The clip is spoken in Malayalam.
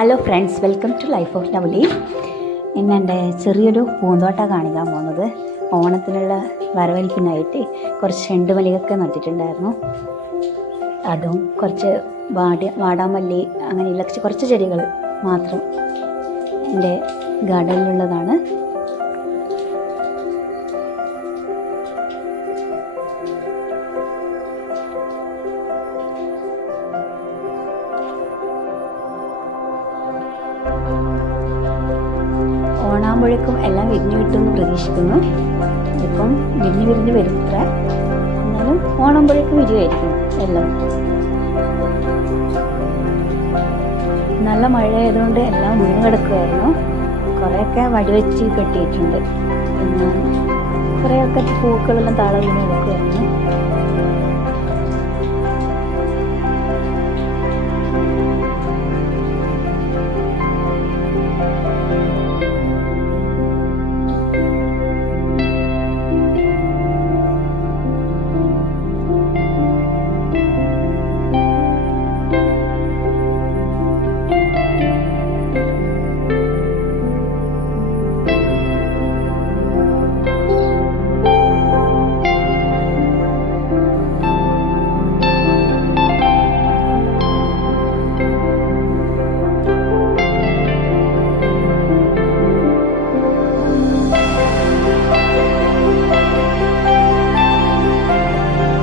Hello friends, welcome to life of lovely. ഇന്ന് എൻ്റെ ചെറിയൊരു പൂന്തോട്ടം കാണിക്കാൻ പോകുന്നത്. ഓണത്തിനുള്ള വരവേൽപ്പിനായിട്ട് കുറച്ച് ചെണ്ടുമല്ലിയൊക്കെ നട്ടിട്ടുണ്ടായിരുന്നു. അതും കുറച്ച് വാടാമല്ലി അങ്ങനെയുള്ള കുറച്ച് ചെടികൾ മാത്രം എൻ്റെ ഗാർഡനിലുള്ളതാണ്. ഓണാകുമ്പോഴേക്കും എല്ലാം വിരിഞ്ഞു കിട്ടുമെന്ന് പ്രതീക്ഷിക്കുന്നു. ഇപ്പം വിരിഞ്ഞ് വരും ഇത്ര, എന്നാലും ഓണാകുമ്പോഴേക്കും വിരിയുമായിരിക്കും എല്ലാം. നല്ല മഴയായതുകൊണ്ട് എല്ലാം വീണ് കിടക്കുമായിരുന്നു. കുറേയൊക്കെ വടിവെച്ച് കെട്ടിയിട്ടുണ്ട്. പിന്നെ കുറേ ആൾക്കാർ പൂക്കളെല്ലാം താഴെ വീണ് കിടക്കുമായിരുന്നു.